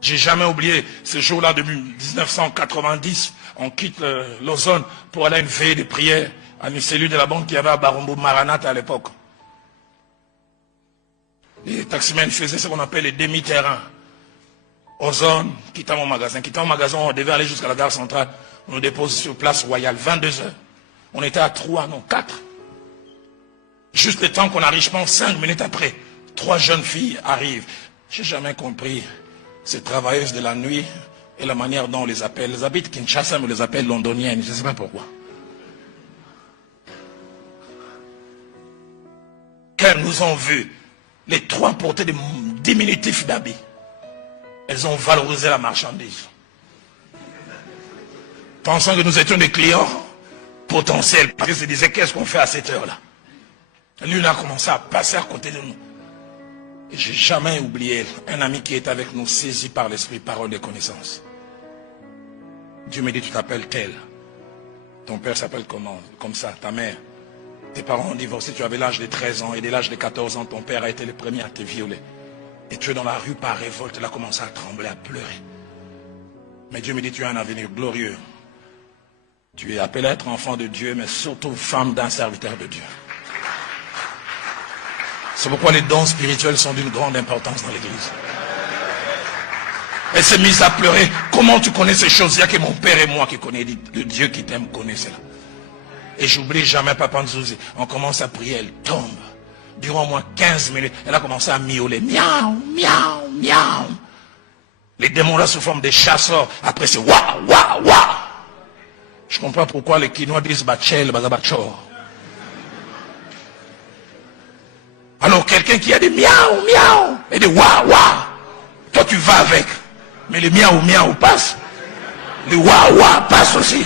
J'ai jamais oublié ce jour-là de 1990. On quitte l'Ozone pour aller à une veille de prière à une cellule de la banque qui avait à Barombo Maranatha à l'époque. Les taximens faisaient ce qu'on appelle les demi-terrains. Ozone, quittant mon magasin. Quittant mon magasin, on devait aller jusqu'à la gare centrale. On nous dépose sur place Royale, 22 heures. On était à 3, non, 4. Juste le temps qu'on arrive, je pense, 5 minutes après, 3 jeunes filles arrivent. J'ai jamais compris ces travailleuses de la nuit et la manière dont on les appelle. Les habitent Kinshasa, mais on les appelle londoniennes. Je ne sais pas pourquoi. Qu'elles nous ont vus, les 3 portaient des diminutifs d'habits. Elles ont valorisé la marchandise. Pensant que nous étions des clients potentiels. Parce qu'ils se disaient, qu'est-ce qu'on fait à cette heure-là? L'une a commencé à passer à côté de nous. Et j'ai jamais oublié un ami qui est avec nous, saisi par l'esprit, parole de connaissance. Dieu me dit, tu t'appelles tel. Ton père s'appelle comment? Comme ça, ta mère. Tes parents ont divorcé, tu avais l'âge de 13 ans. Et dès l'âge de 14 ans, ton père a été le premier à te violer. Et tu es dans la rue par révolte, il a commencé à trembler, à pleurer. Mais Dieu me dit, tu as un avenir glorieux. Tu es appelé à être enfant de Dieu, mais surtout femme d'un serviteur de Dieu. C'est pourquoi les dons spirituels sont d'une grande importance dans l'église. Elle s'est mise à pleurer. Comment tu connais ces choses? Il n'y a que mon père et moi qui connaissons. Le Dieu qui t'aime connaît cela. Et j'oublie jamais Papa Nzouzi. On commence à prier, elle tombe. Durant au moins 15 minutes, elle a commencé à miauler. Miaou, miaou, miaou. Les démons là sous forme des chasseurs. Après c'est waouh, waouh, waouh. Je comprends pourquoi les Quinois disent Bachel, Bazabachor. Alors quelqu'un qui a des miaou, miaou et des waouh, waouh. Toi tu vas avec. Mais les miaou, miaou passent. Les waouh, waouh passent aussi.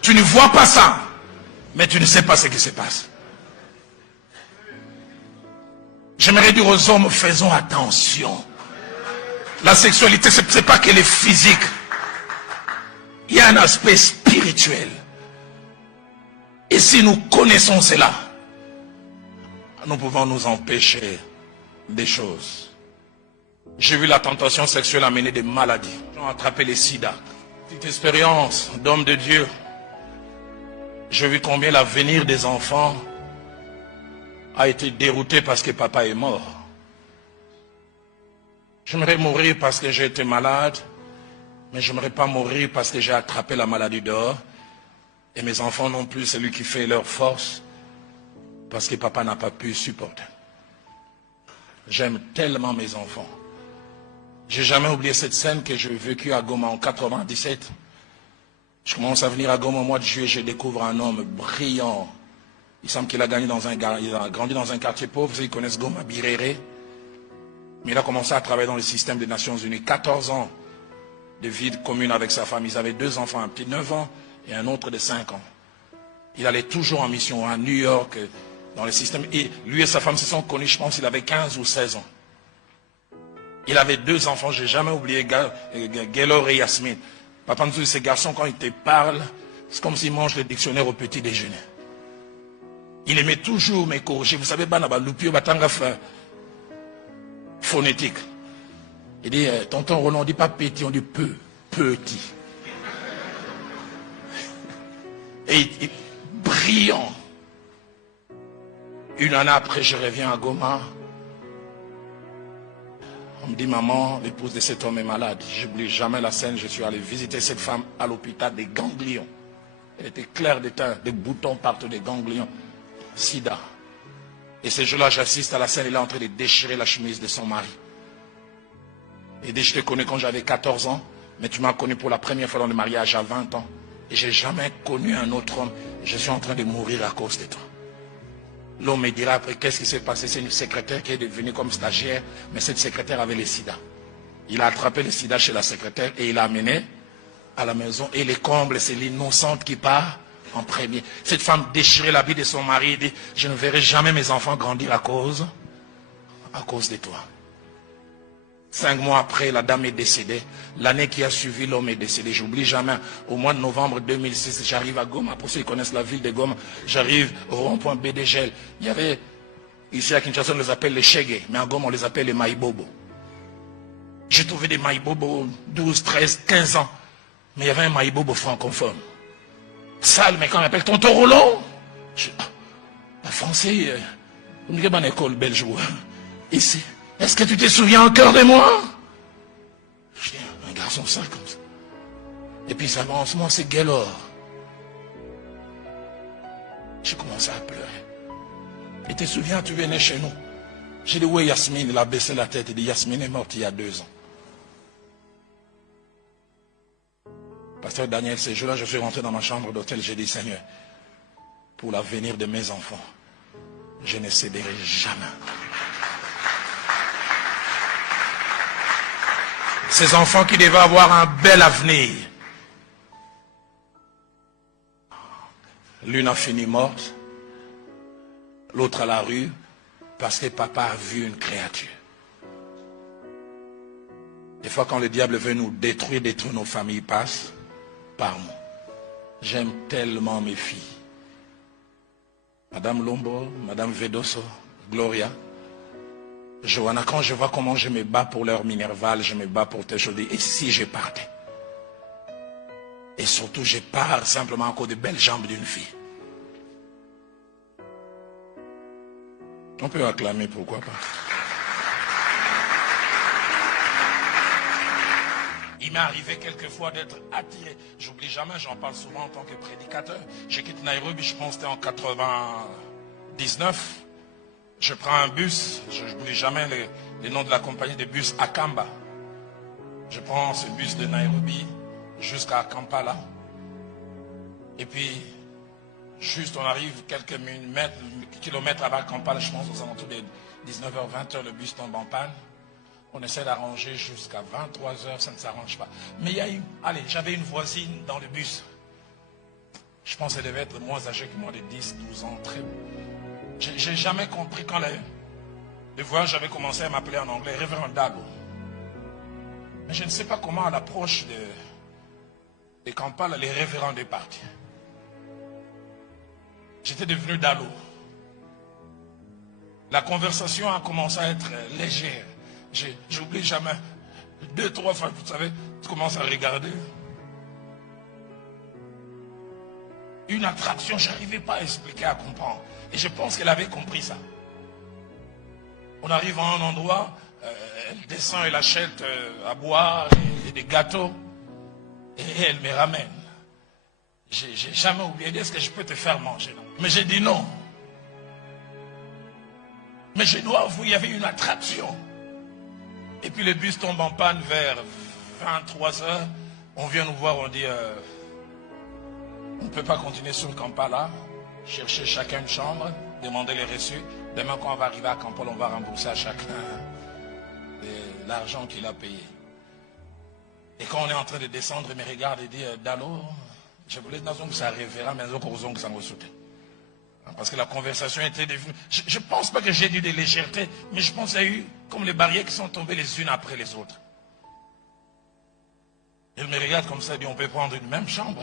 Tu ne vois pas ça. Mais tu ne sais pas ce qui se passe. J'aimerais dire aux hommes, faisons attention. La sexualité, ce n'est pas qu'elle est physique. Il y a un aspect spirituel. Et si nous connaissons cela, nous pouvons nous empêcher des choses. J'ai vu la tentation sexuelle amener des maladies. Ils ont attrapé les sida. Petite expérience d'homme de Dieu. J'ai vu combien l'avenir des enfants a été dérouté parce que papa est mort. J'aimerais mourir parce que j'ai été malade, mais je n'aimerais pas mourir parce que j'ai attrapé la maladie dehors. Et mes enfants non plus, c'est lui qui fait leur force, parce que papa n'a pas pu supporter. J'aime tellement mes enfants. J'ai jamais oublié cette scène que j'ai vécue à Goma en 97. Je commence à venir à Goma au mois de juillet, je découvre un homme brillant. Il semble qu'il a grandi dans un quartier pauvre, ils connaissent Goma, Birere. Mais il a commencé à travailler dans le système des Nations Unies. 14 ans de vie commune avec sa femme. Ils avaient 2 enfants, un petit de 9 ans et un autre de 5 ans. Il allait toujours en mission à New York, dans le système. Et lui et sa femme se sont connus, je pense, il avait 15 ou 16 ans. Il avait 2 enfants, je n'ai jamais oublié Gaylor et Yasmine. Papa Nzouzi, ces garçons, quand ils te parlent, c'est comme s'ils mangent le dictionnaire au petit déjeuner. Il aimait toujours me corriger. Vous savez, Lupio Batanga phonétique. Il dit, tonton Roland, on ne dit pas petit, on dit petit. Et brillant. Une année après, je reviens à Goma. On me dit, maman, l'épouse de cet homme est malade. Je n'oublie jamais la scène. Je suis allé visiter cette femme à l'hôpital, des ganglions. Elle était claire de teint, des boutons partout, des ganglions. Sida. Et ce jour-là, j'assiste à la scène. Il est en train de déchirer la chemise de son mari. Il dit, je te connais quand j'avais 14 ans, mais tu m'as connu pour la première fois dans le mariage à 20 ans. Et je n'ai jamais connu un autre homme. Je suis en train de mourir à cause de toi. L'homme me dira après, qu'est-ce qui s'est passé? C'est une secrétaire qui est devenue comme stagiaire, mais cette secrétaire avait le sida. Il a attrapé le sida chez la secrétaire et il l'a amené à la maison. Et les combles, c'est l'innocente qui part en premier. Cette femme déchirait l'habit de son mari et dit, je ne verrai jamais mes enfants grandir à cause de toi. 5 mois après, la dame est décédée. L'année qui a suivi, l'homme est décédé. J'oublie jamais. Au mois de novembre 2006, j'arrive à Goma. Pour ceux qui connaissent la ville de Goma, j'arrive au rond-point BDGL. Il y avait, ici à Kinshasa, on les appelle les Chege, mais à Goma, on les appelle les Maïbobo. J'ai trouvé des maïbobos 12, 13, 15 ans. Mais il y avait un maïbobo francophone. Sale, mais quand on appelle tonton Roland, en français, on dit une école belge. Ici, est-ce que tu te souviens encore de moi? Je dis, un garçon sale comme ça. Et puis ça avance, moi c'est Gaylor. J'ai commencé à pleurer. Et te souviens, tu venais chez nous. J'ai dit, oui, Yasmine, il a baissé la tête. Il dit, Yasmine est morte il y a 2 ans. Pasteur Daniel, ces jours-là, je suis rentré dans ma chambre d'hôtel. J'ai dit, Seigneur, pour l'avenir de mes enfants, je ne céderai jamais. Ces enfants qui devaient avoir un bel avenir. L'une a fini morte, l'autre à la rue, parce que papa a vu une créature. Des fois, quand le diable veut nous détruire nos familles, passe par nous. J'aime tellement mes filles. Madame Lombo, Madame Vedoso, Gloria, Johanna, quand je vois comment je me bats pour leur Minerval, je me bats pour tes choses, et si je partais? Et surtout, je pars simplement encore de belles jambes d'une fille. On peut acclamer, pourquoi pas. Il m'est arrivé quelquefois d'être attiré. J'oublie jamais, j'en parle souvent en tant que prédicateur. Je quitte Nairobi, je pense que c'était en 99. Je prends un bus, je n'oublie jamais le nom de la compagnie de bus, Akamba. Je prends ce bus de Nairobi jusqu'à Kampala. Et puis, juste on arrive quelques kilomètres avant Kampala, je pense aux alentours de 19h, 20h, le bus tombe en panne. On essaie d'arranger jusqu'à 23h, ça ne s'arrange pas. Mais il y a eu, allez, j'avais une voisine dans le bus. Je pense qu'elle devait être moins âgée que moi, de 10, 12 ans. J'ai jamais compris quand le voyage avait commencé à m'appeler en anglais Révérend Dago. Mais je ne sais pas comment à l'approche de Kampala, les révérends est parti. J'étais devenu Dalo. La conversation a commencé à être légère. J'oublie jamais. 2, 3 fois, vous savez, tu commences à regarder. Une attraction, je n'arrivais pas à expliquer, à comprendre. Et je pense qu'elle avait compris ça. On arrive à un endroit, elle descend, elle achète à boire et des gâteaux. Et elle me ramène. J'ai jamais oublié, est-ce que je peux te faire manger? Non. Mais j'ai dit non. Mais je dois avouer, il y avait une attraction. Et puis le bus tombe en panne vers 23h. On vient nous voir, on dit, on ne peut pas continuer sur le Kampala. Chercher chacun une chambre, demander les reçus. Demain, quand on va arriver à Kampala, on va rembourser à chacun l'argent qu'il a payé. Et quand on est en train de descendre, il me regarde et dit, Dalo, je voulais dire que ça révérend, mais que ça me soutient. Parce que la conversation était devenue... Je ne pense pas que j'ai dit de légèreté, mais je pense qu'il y a eu comme les barrières qui sont tombées les unes après les autres. Elle me regarde comme ça et dit, on peut prendre une même chambre.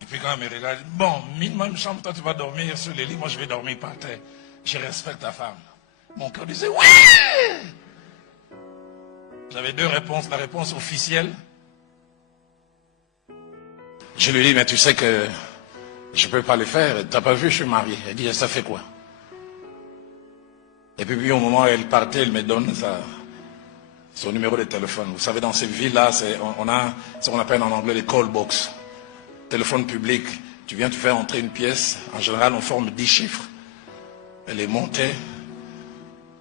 Et puis quand elle me regarde, bon, une même chambre, toi tu vas dormir sur les lits, moi je vais dormir par terre. Je respecte ta femme. Mon cœur disait, oui! J'avais 2 réponses. La réponse officielle. Je lui dis, mais tu sais que je ne peux pas le faire. Tu n'as pas vu, je suis marié. Elle dit, ça fait quoi? Et puis au moment où elle partait, elle me donne son numéro de téléphone. Vous savez, dans ces villes-là, on a ce qu'on appelle en anglais les call box. Téléphone public. Tu viens te faire entrer une pièce. En général, on forme 10 chiffres. Elle est montée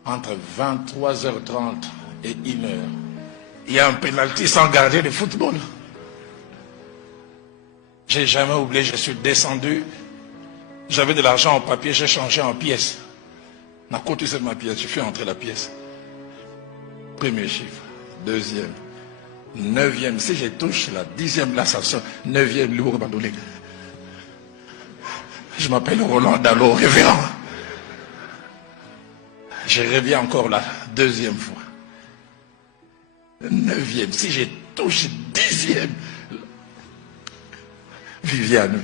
entre 23h30 et 1h. Il y a un pénalty sans gardien de football. J'ai jamais oublié, je suis descendu. J'avais de l'argent en papier, j'ai changé en pièces. On a cotisé ma pièce, je fais entrer la pièce. Premier chiffre, 2e, 9e. Si je touche la 10e, là ça sort. 9e, lourd bandolé. Je m'appelle Roland Dalo, révérend. Je reviens encore la 2e fois. 9e, si je touche 10e. Viviane.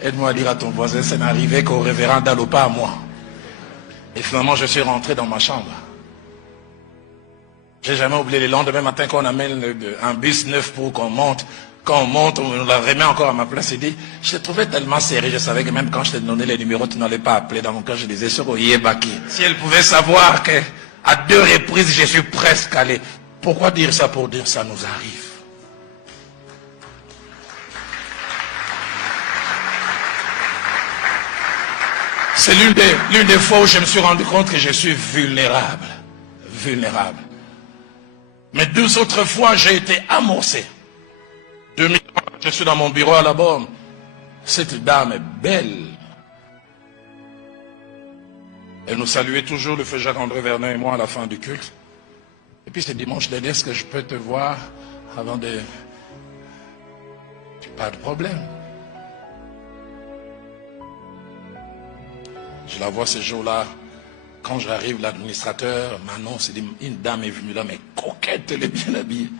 Aide-moi à dire à ton voisin, ça n'arrivait qu'au révérend Dalo, pas à moi. Et finalement, je suis rentré dans ma chambre. J'ai jamais oublié le lendemain matin quand on amène un bus neuf pour qu'on monte. Quand on monte, on la remet encore à ma place. Il dit, je te trouvais tellement sérieux. Je savais que même quand je t'ai donné les numéros, tu n'allais pas appeler. Dans mon cœur, je disais, Soroye Baki. Si elle pouvait savoir que à 2 reprises, je suis presque allé. Pourquoi dire ça? Pour dire ça nous arrive. C'est l'une des fois où je me suis rendu compte que je suis vulnérable. Vulnérable. Mais 2 autres fois, j'ai été amorcé. 2000 ans, je suis dans mon bureau à la borne. Cette dame est belle. Elle nous saluait toujours, le feu Jacques-André Vernon et moi, à la fin du culte. Et puis ce dimanche dernier, est-ce que je peux te voir avant de... Pas de problème. Je la vois ce jour-là. Quand j'arrive, l'administrateur m'annonce, il dit, une dame est venue là, mais coquette, elle est bien habillée.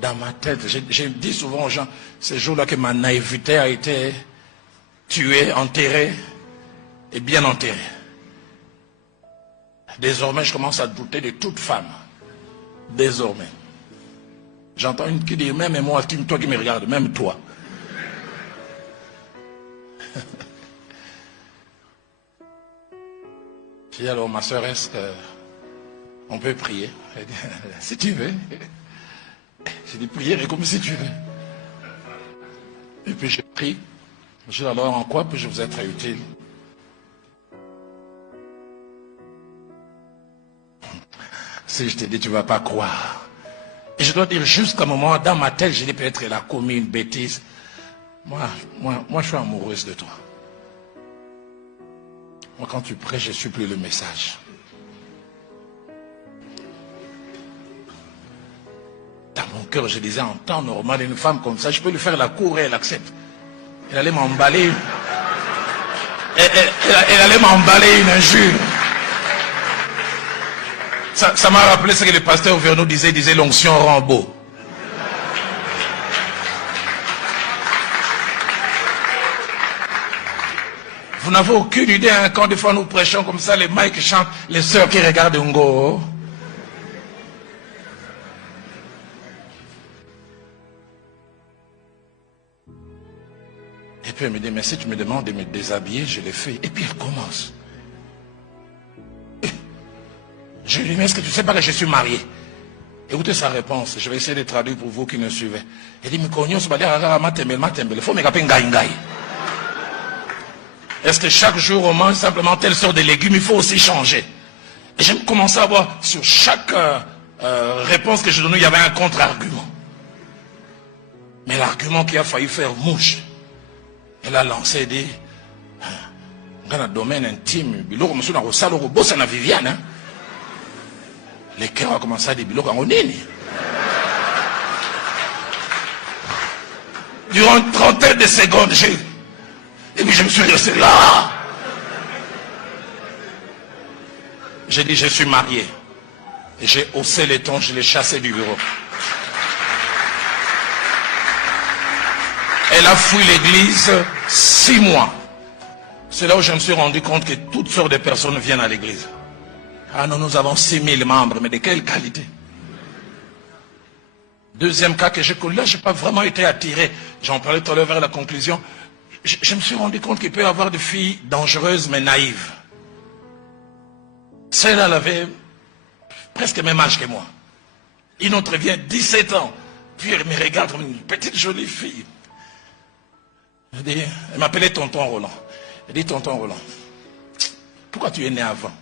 Dans ma tête, je dis souvent aux gens, ce jour-là que ma naïveté a été tuée, enterrée, et bien enterrée. Désormais, je commence à douter de toute femme. Désormais. J'entends une qui dit, même moi, toi qui me regardes, même toi. J'ai dit, alors ma soeur, est-ce qu'on peut prier? Elle dit, si tu veux. J'ai dit, prier comme si tu veux. Et puis j'ai pris. J'ai dit, alors en quoi puis-je vous être utile? Si je te dis, tu ne vas pas croire. Et je dois dire, jusqu'à un moment, dans ma tête, j'ai dit, peut-être qu'elle a commis une bêtise. Moi, je suis amoureuse de toi. Moi, quand tu prêches, je supplie le message. Dans mon cœur, je disais, en temps normal, une femme comme ça, je peux lui faire la cour et elle accepte. Elle allait m'emballer. Elle allait m'emballer une injure. Ça m'a rappelé ce que le pasteur Vernon disait l'onction rend beau. Vous n'avez aucune idée, hein, quand des fois nous prêchons comme ça, les maïs qui chantent, les sœurs qui regardent Ngo. Et puis elle me dit, mais si tu me demandes de me déshabiller, je le fais. Et puis elle commence. Je lui dis, mais est-ce que tu ne sais pas que je suis marié? Écoutez sa réponse, je vais essayer de traduire pour vous qui me suivez. Elle dit, il faut me rappeler ngai. Est-ce que chaque jour on mange simplement telle sorte de légumes, il faut aussi changer? Et j'ai commencé à voir sur chaque réponse que je donnais, il y avait un contre-argument. Mais l'argument qui a failli faire mouche, elle a lancé des dans le domaine intime, Viviane. Les cœurs ont commencé à dire durant une trentaine de secondes, et puis je me suis resté là. J'ai dit, je suis marié. Et j'ai haussé les tons, je l'ai chassé du bureau. Elle a fui l'église 6 mois. C'est là où je me suis rendu compte que toutes sortes de personnes viennent à l'église. Ah non, nous avons 6000 membres, mais de quelle qualité? Deuxième cas que j'ai connu, là, je n'ai pas vraiment été attiré. J'en parlais tout à l'heure vers la conclusion. Je me suis rendu compte qu'il peut y avoir des filles dangereuses mais naïves. Celle-là, elle avait presque le même âge que moi. Une autre vient 17 ans. Puis elle me regarde comme une petite jolie fille. Elle m'appelait Tonton Roland. Elle dit, Tonton Roland, pourquoi tu es né avant?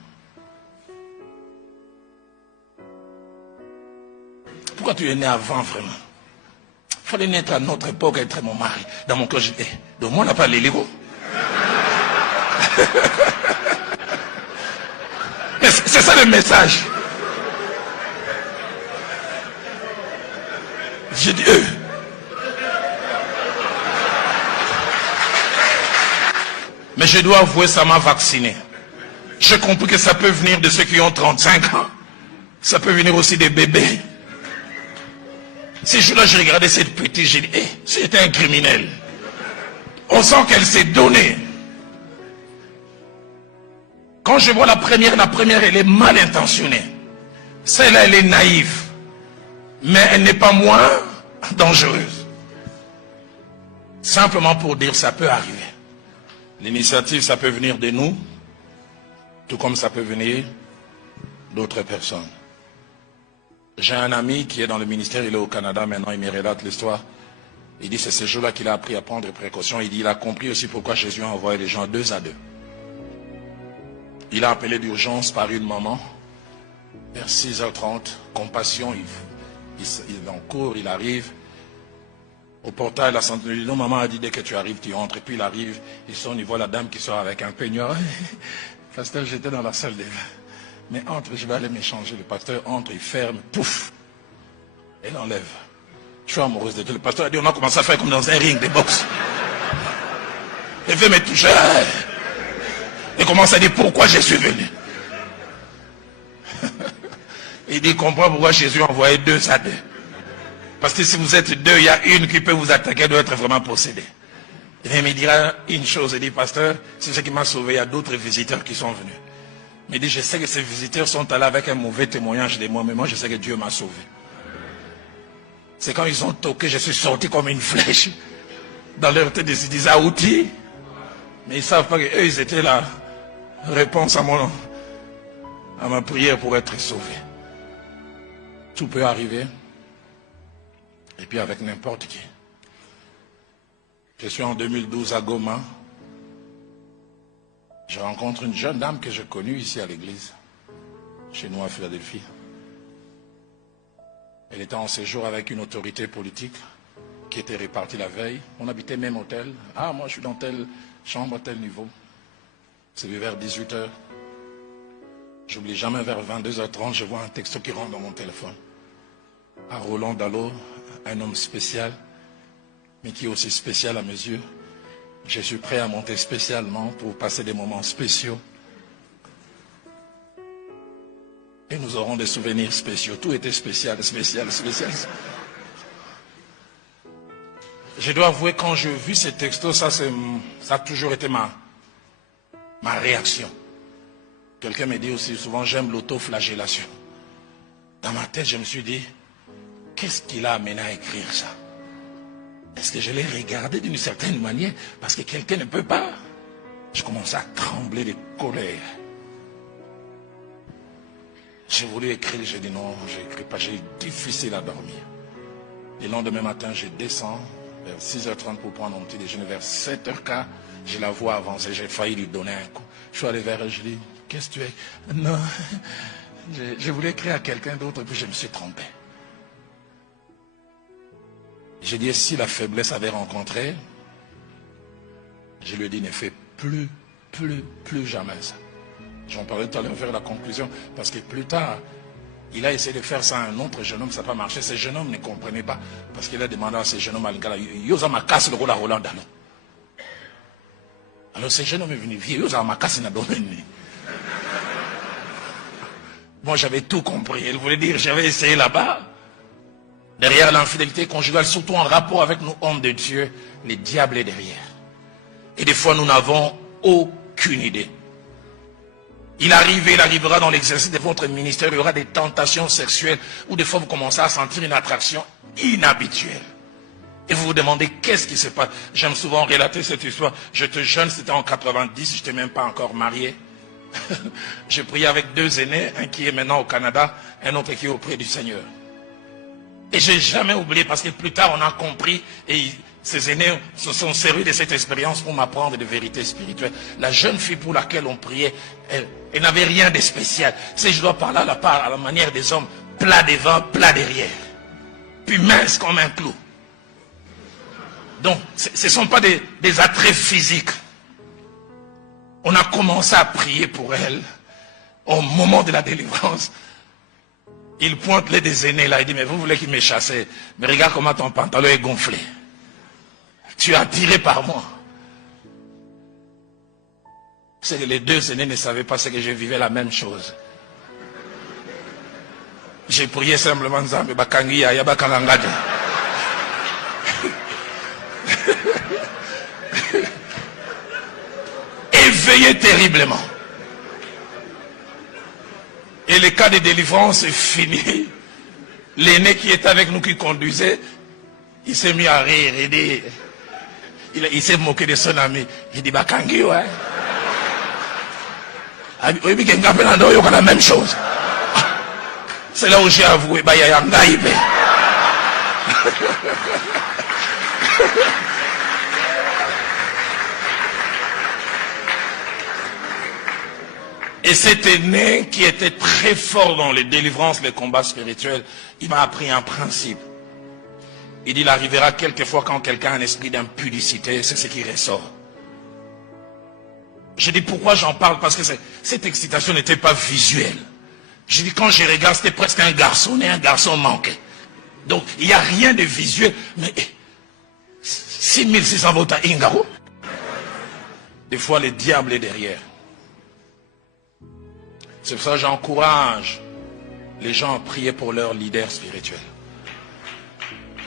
Pourquoi tu es né avant vraiment? Il fallait naître à notre époque, être mon mari. Dans mon cœur, je dis, donc moi on n'a pas les Lego. Mais c'est ça le message. J'ai dit, Mais je dois avouer, ça m'a vacciné. J'ai compris que ça peut venir de ceux qui ont 35 ans. Ça peut venir aussi des bébés. Ces jours-là, j'ai regardé cette petite, j'ai dit, c'était un criminel. On sent qu'elle s'est donnée. Quand quand je vois la première, elle est mal intentionnée. Celle-là, elle est naïve. Mais elle n'est pas moins dangereuse. Simplement pour dire, ça peut arriver. L'initiative, ça peut venir de nous, tout comme ça peut venir d'autres personnes. J'ai un ami qui est dans le ministère, il est au Canada maintenant, il me relate l'histoire. Il dit c'est ce jour-là qu'il a appris à prendre des précautions. Il dit il a compris aussi pourquoi Jésus a envoyé les gens 2 à 2. Il a appelé d'urgence par une maman, vers 6h30, compassion, il est en cours, il arrive. Au portail, la santé, non, maman a dit dès que tu arrives, tu entres. Et puis il arrive, il sonne, il voit la dame qui sort avec un peignoir. Pasteur, j'étais dans la salle des vins. Mais entre, je vais aller m'échanger. Le pasteur entre, il ferme, pouf, et l'enlève. Je suis amoureuse de tout. Le pasteur a dit, on a commencé à faire comme dans un ring de boxe. Il veut me toucher. Il commence à dire, pourquoi je suis venu? Il dit, comprends pourquoi Jésus a envoyé 2 à 2. Parce que si vous êtes 2, il y a une qui peut vous attaquer, elle doit être vraiment possédée. Il me dira une chose, il dit, pasteur, c'est ce qui m'a sauvé, il y a d'autres visiteurs qui sont venus. Mais il dit, je sais que ces visiteurs sont allés avec un mauvais témoignage de moi, mais moi je sais que Dieu m'a sauvé. C'est quand ils ont toqué, je suis sorti comme une flèche. Dans leur tête, ils se disaient, ah, outil. Mais ils ne savent pas qu'eux, ils étaient la réponse à ma prière pour être sauvé. Tout peut arriver. Et puis avec n'importe qui. Je suis en 2012 à Goma. Je rencontre une jeune dame que j'ai connue ici à l'église, chez nous à Philadelphie. Elle était en séjour avec une autorité politique qui était répartie la veille. On habitait même hôtel. Ah, moi je suis dans telle chambre, tel niveau. C'est vers 18h. J'oublie jamais, vers 22h30, je vois un texto qui rentre dans mon téléphone. À Roland Dallot, un homme spécial, mais qui est aussi spécial à mes yeux. Je suis prêt à monter spécialement pour passer des moments spéciaux. Et nous aurons des souvenirs spéciaux. Tout était spécial, spécial, spécial. Je dois avouer, quand j'ai vu ces textos, ça a toujours été ma réaction. Quelqu'un me dit aussi souvent, j'aime l'autoflagellation. Dans ma tête, je me suis dit, qu'est-ce qui l'a amené à écrire ça? Est-ce que je l'ai regardé d'une certaine manière? Parce que quelqu'un ne peut pas. Je commençais à trembler de colère. J'ai voulu écrire, j'ai dit non, je n'écris pas, j'ai difficile à dormir. Le lendemain matin, je descends vers 6h30 pour prendre mon petit déjeuner. Vers 7h15, je la vois avancer, j'ai failli lui donner un coup. Je suis allé vers elle, je lui ai dit, qu'est-ce que tu es? Non, je voulais écrire à quelqu'un d'autre, puis je me suis trompé. J'ai dit, si la faiblesse avait rencontré, je lui ai dit, ne fais plus jamais ça. J'en parlais tout à l'heure vers la conclusion, parce que plus tard, il a essayé de faire ça à un autre jeune homme, ça n'a pas marché. Ce jeune homme ne comprenait pas, parce qu'il a demandé à ce jeune homme à l'Ingala, Yosa ma casse le rôle à Roland Dallot. Alors ce jeune homme est venu, Yosa ma casse n'a donné. Moi j'avais tout compris, il voulait dire, j'avais essayé là-bas. Derrière l'infidélité conjugale, surtout en rapport avec nos hommes de Dieu, le diable est derrière. Et des fois, nous n'avons aucune idée. Il arrivera dans l'exercice de votre ministère, il y aura des tentations sexuelles où des fois vous commencez à sentir une attraction inhabituelle. Et vous vous demandez qu'est-ce qui se passe. J'aime souvent relater cette histoire. J'étais jeune, c'était en 90, je n'étais même pas encore marié. J'ai prié avec 2 aînés, un qui est maintenant au Canada, un autre qui est auprès du Seigneur. Et je n'ai jamais oublié, parce que plus tard on a compris, et ces aînés se sont servis de cette expérience pour m'apprendre des vérités spirituelles. La jeune fille pour laquelle on priait, elle n'avait rien de spécial. Si je dois parler à la manière des hommes, plat devant, plat derrière. Puis mince comme un clou. Donc, ce ne sont pas des attraits physiques. On a commencé à prier pour elle au moment de la délivrance. Il pointe les des aînés là, il dit, mais vous voulez qu'il me chasse? Mais regarde comment ton pantalon est gonflé. Tu es attiré par moi. C'est que les 2 aînés ne savaient pas ce que je vivais la même chose. J'ai prié simplement, Nzambe bakangi ya bakangangade. Éveillé terriblement. Et le cas de délivrance est fini. L'aîné qui était avec nous, qui conduisait, il s'est mis à rire. Il s'est moqué de son ami. Il dit, Bakangi, ouais. Oui, mais il y a la même chose. C'est là où j'ai avoué, il y a un naïve. Et cet aîné qui était très fort dans les délivrances, les combats spirituels, il m'a appris un principe. Il dit, il arrivera quelquefois quand quelqu'un a un esprit d'impudicité, c'est ce qui ressort. Je dis, pourquoi j'en parle? Parce que cette excitation n'était pas visuelle. Je dis, quand je regarde, c'était presque un garçon, et un garçon manqué. Donc, il n'y a rien de visuel. Mais 6600 votes à Ingaro. Des fois, le diable est derrière. C'est pour ça que j'encourage les gens à prier pour leur leader spirituel.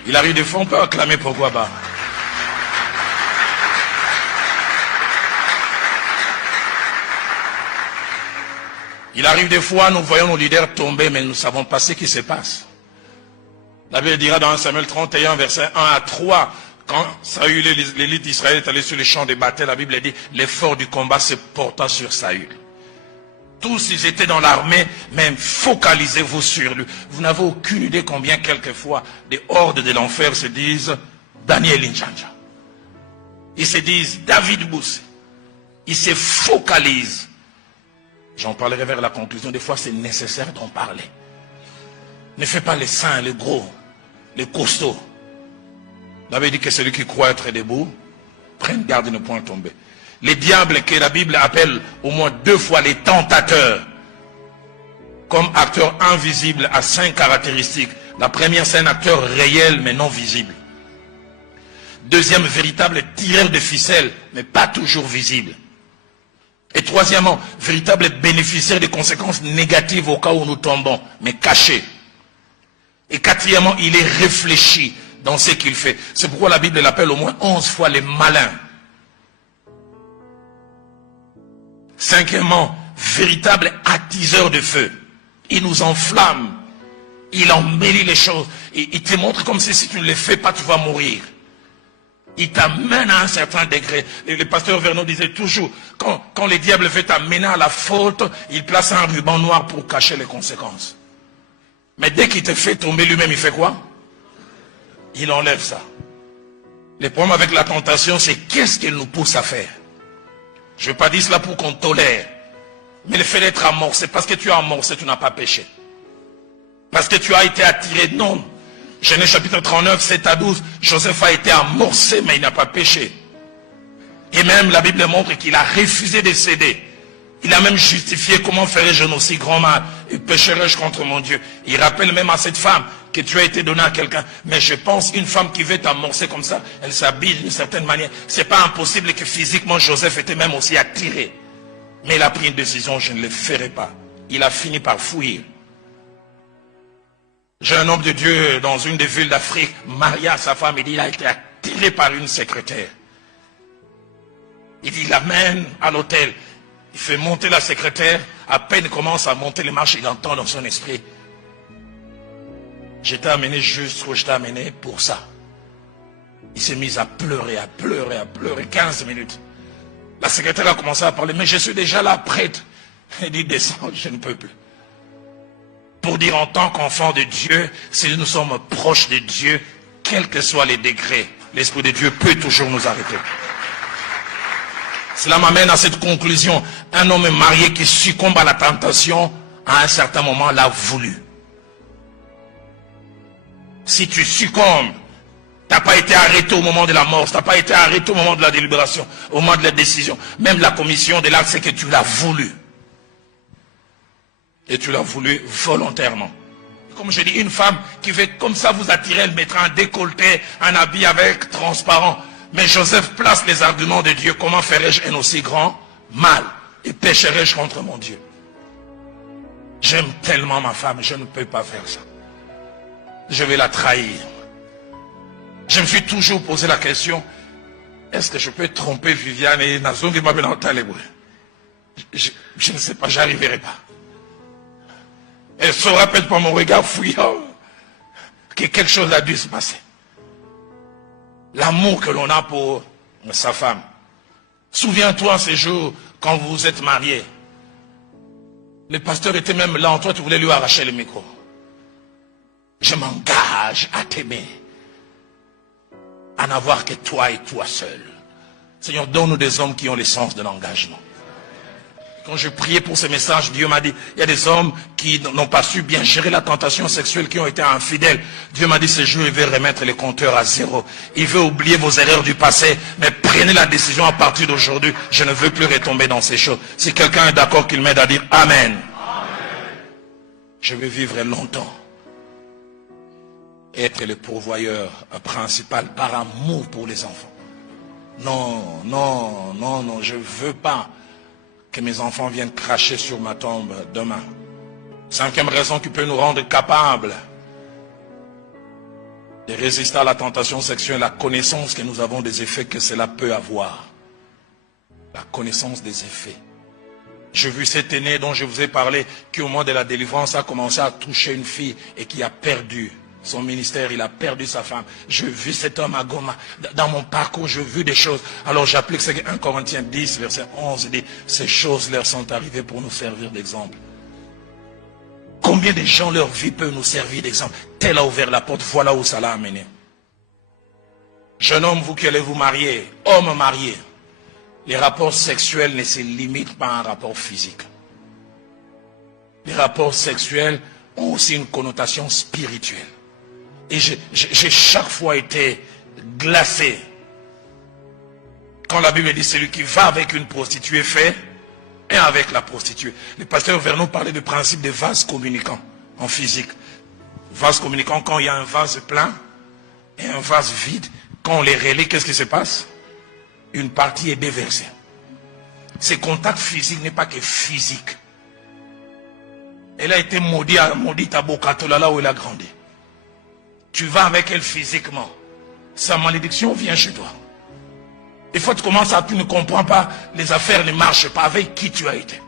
Il arrive des fois, on peut acclamer pourquoi pas. Il arrive des fois, nous voyons nos leaders tomber, mais nous ne savons pas ce qui se passe. La Bible dira dans 1 Samuel 31, verset 1 à 3, quand Saül et l'élite d'Israël est allé sur les champs de bataille, la Bible dit, l'effort du combat se porta sur Saül. Tous, ils étaient dans l'armée, mais focalisez-vous sur lui. Vous n'avez aucune idée combien, quelquefois, des hordes de l'enfer se disent Daniel Injanja. Ils se disent David Bousse. Ils se focalisent. J'en parlerai vers la conclusion. Des fois, c'est nécessaire d'en parler. Ne fais pas les saints, les gros, les costauds. La Bible dit que celui qui croit être debout, prenne garde de ne point tomber. Les diables que la Bible appelle au moins 2 fois les tentateurs, comme acteurs invisibles à 5 caractéristiques. La première, c'est un acteur réel mais non visible. Deuxième, véritable tireur de ficelle, mais pas toujours visible. Et troisièmement, véritable bénéficiaire des conséquences négatives au cas où nous tombons, mais caché. Et quatrièmement, il est réfléchi dans ce qu'il fait. C'est pourquoi la Bible l'appelle au moins 11 fois les malins. Cinquièmement, véritable attiseur de feu. Il nous enflamme. Il embellit les choses. Il te montre comme si tu ne les fais pas, tu vas mourir. Il t'amène à un certain degré. Et le pasteur Vernon disait toujours, quand le diable veut t'amener à la faute, il place un ruban noir pour cacher les conséquences. Mais dès qu'il te fait tomber lui-même, il fait quoi? Il enlève ça. Le problème avec la tentation, c'est qu'est-ce qu'elle nous pousse à faire? Je ne veux pas dire cela pour qu'on tolère. Mais le fait d'être amorcé, parce que tu as amorcé, tu n'as pas péché. Parce que tu as été attiré, non. Genèse chapitre 39, 7 à 12, Joseph a été amorcé, mais il n'a pas péché. Et même la Bible montre qu'il a refusé de céder. Il a même justifié, comment ferais-je un aussi grand mal et pécherais-je contre mon Dieu. Il rappelle même à cette femme que tu as été donné à quelqu'un. Mais je pense une femme qui veut t'amorcer comme ça, elle s'habille d'une certaine manière. C'est pas impossible que physiquement Joseph était même aussi attiré. Mais il a pris une décision, je ne le ferai pas. Il a fini par fuir. J'ai un homme de Dieu dans une des villes d'Afrique, Maria, sa femme, il dit, il a été attiré par une secrétaire. Il dit, il l'amène à l'hôtel. Il fait monter la secrétaire. À peine il commence à monter les marches, il entend dans son esprit. Je t'ai amené juste où je t'ai amené pour ça. Il s'est mis à pleurer, à pleurer, à pleurer 15 minutes. La secrétaire a commencé à parler, mais je suis déjà là, prête. Il dit, descends, je ne peux plus. Pour dire en tant qu'enfant de Dieu, si nous sommes proches de Dieu, quels que soient les degrés, l'Esprit de Dieu peut toujours nous arrêter. Cela m'amène à cette conclusion. Un homme marié qui succombe à la tentation, à un certain moment, l'a voulu. Si tu succombes, tu n'as pas été arrêté au moment de la mort, tu n'as pas été arrêté au moment de la délibération, au moment de la décision. Même la commission de l'acte, c'est que tu l'as voulu. Et tu l'as voulu volontairement. Comme je dis, une femme qui veut comme ça vous attirer, elle mettra un décolleté, un habit avec transparent. Mais Joseph place les arguments de Dieu. Comment ferais-je un aussi grand mal? Et pécherais-je contre mon Dieu? J'aime tellement ma femme, je ne peux pas faire ça. Je vais la trahir. Je me suis toujours posé la question, est-ce que je peux tromper Viviane et Nazongi Mabelanta? Je ne sais pas, j'arriverai pas. Elle se rappelle par mon regard fouillant que quelque chose a dû se passer. L'amour que l'on a pour sa femme. Souviens-toi ces jours quand vous êtes mariés. Le pasteur était même là, toi tu voulais lui arracher le micro. Je m'engage à t'aimer. À n'avoir que toi et toi seul. Seigneur, donne-nous des hommes qui ont le sens de l'engagement. Quand je priais pour ce message, Dieu m'a dit, il y a des hommes qui n'ont pas su bien gérer la tentation sexuelle, qui ont été infidèles. Dieu m'a dit, ce jour, il veut remettre les compteurs à zéro. Il veut oublier vos erreurs du passé, mais prenez la décision à partir d'aujourd'hui. Je ne veux plus retomber dans ces choses. Si quelqu'un est d'accord, qu'il m'aide à dire Amen. Amen. Je veux vivre longtemps. Être le pourvoyeur principal par amour pour les enfants. Non, non, non, non, je ne veux pas que mes enfants viennent cracher sur ma tombe demain. Cinquième raison qui peut nous rendre capables de résister à la tentation sexuelle, la connaissance que nous avons des effets que cela peut avoir. La connaissance des effets. J'ai vu cet aîné dont je vous ai parlé, qui au moment de la délivrance a commencé à toucher une fille et qui a perdu son ministère, il a perdu sa femme. J'ai vu cet homme à Goma. Dans mon parcours, j'ai vu des choses. Alors j'applique ce que 1 Corinthiens 10, verset 11 dit. Ces choses leur sont arrivées pour nous servir d'exemple. Combien de gens, leur vie peut nous servir d'exemple? Tel a ouvert la porte, voilà où ça l'a amené. Jeune homme, vous qui allez vous marier, homme marié, les rapports sexuels ne se limitent pas à un rapport physique. Les rapports sexuels ont aussi une connotation spirituelle. Et j'ai chaque fois été glacé. Quand la Bible dit celui qui va avec une prostituée fait et avec la prostituée. Le pasteur Vernon parlait du principe des vases communicants en physique. Vase communicant, quand il y a un vase plein et un vase vide, quand on les relie, qu'est-ce qui se passe? Une partie est déversée. Ce contact physique n'est pas que physique. Elle a été maudite à Bokatola, là où elle a grandi. Tu vas avec elle physiquement. Sa malédiction vient chez toi. Des fois, tu commences à, tu ne comprends pas, les affaires ne marchent pas avec qui tu as été.